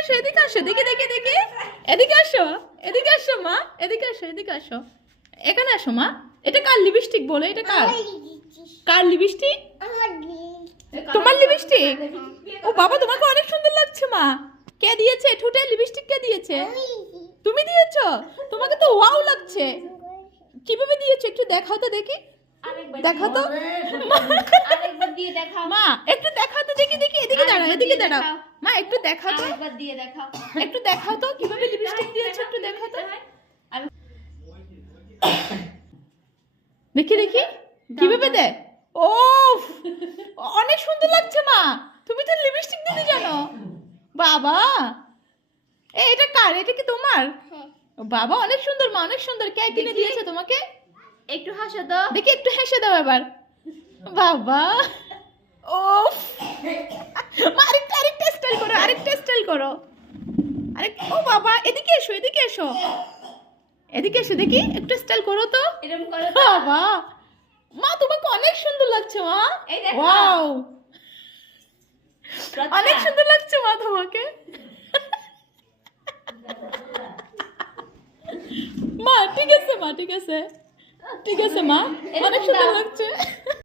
আসো, এদিকে আসো, দেখি দেখি দেখি, এদিকে আসো, এদিকে আসো মা, এদিকে আসো, এদিকে আসো, এখানে আসো মা। এটা কার লিপস্টিক বলে? এটা কার? কার লিপস্টিক? তোমার লিপস্টিক? ও বাবা, তোমাকে অনেক সুন্দর লাগছে মা। কে দিয়েছে ঠোঁটে লিপস্টিক? কে দিয়েছে? তুমি দিয়েছো? তোমাকে তো ওয়াও লাগছে। কিভাবে দিয়েছো একটু দেখাও তো দেখি, দেখাও তো আরেকবার দিয়ে দেখাও মা, একটু দেখাও তো দেখি দেখি, এদিকে দাঁড়াও, এদিকে দাঁড়াও মা, একটু দেখাও তো, আরেকবার দিয়ে দেখাও একটু দেখাও তো কিভাবে লিপস্টিক দিয়েছো, একটু দেখাও তো দেখি দেখি কিভাবে দেয়। ও অনেক সুন্দর লাগছে মা, তুমি তো লিপস্টিক দিতে জানো। বাবা, এটা কার? এটা কি তোমার? বাবা অনেক সুন্দর মা, অনেক সুন্দর। কে কিনে দিয়েছে তোমাকে? একটু হাসো তো দেখি একটু হেসে দাও এবার। বাবা ও মা, আরেকটা আরেকটা স্টাইল করো, আরেকটা স্টাইল করো, আরেক। ও বাবা, এদিকে এসো, এদিকে এসো, এদিকে এসো দেখি একটু স্টাইল করো তো। এরকম করো তো। বাবা মা, তোমাকে অনেক সুন্দর লাগছে মা। এই দেখো। ওয়াও, প্রথা। অনেক সুন্দর লাগছে মা তোমাকে। মা ঠিক আছে মা, ঠিক আছে, ঠিক আছে মা, অনেক সুন্দর লাগছে।